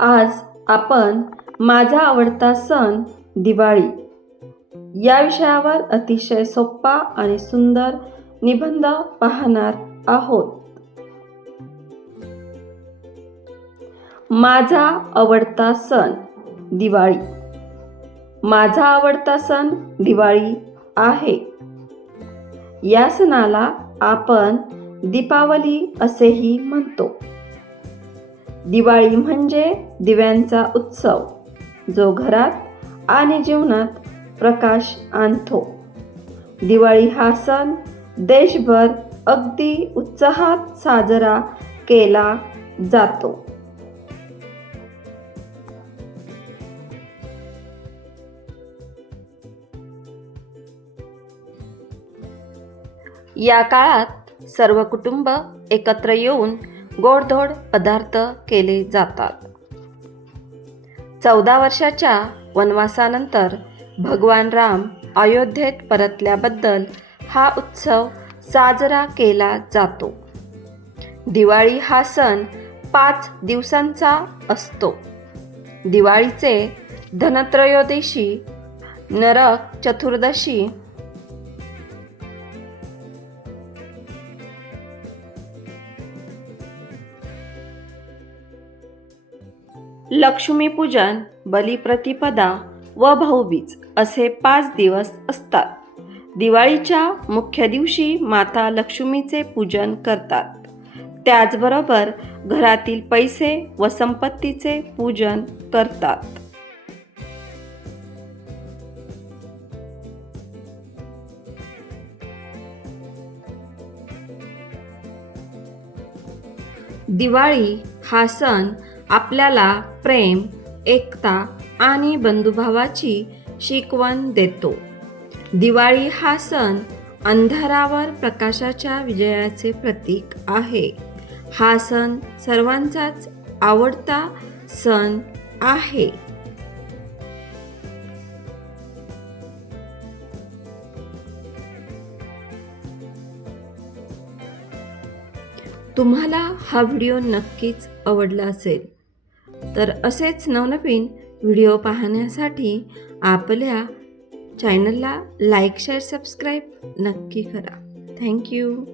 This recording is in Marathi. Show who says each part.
Speaker 1: आज आपण माझा आवडता सण दिवाळी. या विषयावर अतिशय सोपा आणि सुंदर निबंध पाहणार आहोत. माझा आवडता सण दिवाळी. माझा आवडता सण दिवाळी आहे. या सणाला आपण दीपावली असेही म्हणतो. दिवाळी म्हणजे दिव्यांचा उत्सव जो घरात आणि जीवनात प्रकाश आणतो. दिवाळी हा सण देशभर अगदी उत्साहात साजरा केला जातो. या काळात सर्व कुटुंब एकत्र येऊन गोडधोड पदार्थ केले जातात. चौदा वर्षाच्या वनवासानंतर भगवान राम अयोध्येत परतल्याबद्दल हा उत्सव साजरा केला जातो. दिवाळी हा सण पाच दिवसांचा असतो. दिवाळीचे धनत्रयोदशी नरक चतुर्दशी लक्ष्मीपूजन बलिप्रतिपदा व भाऊबीज असे पाच दिवस असतात. दिवाळीच्या मुख्य दिवशी माता लक्ष्मीचे पूजन करतात. त्याचबरोबर घरातील पैसे व संपत्तीचे पूजन करतात. दिवाळी हा सण आपल्याला प्रेम एकता आणि बंधुभावाची शिकवण देतो. दिवाळी हा सण अंधारावर प्रकाशाच्या विजयाचे प्रतीक आहे. हा सण सर्वांचाच आवडता सण आहे. तुम्हाला हा व्हिडिओ नक्कीच आवडला असेल. तर असेच नवनवीन व्हिडिओ पाहण्यासाठी आपल्या चॅनलला लाईक शेअर सबस्क्राईब नक्की करा. थँक्यू.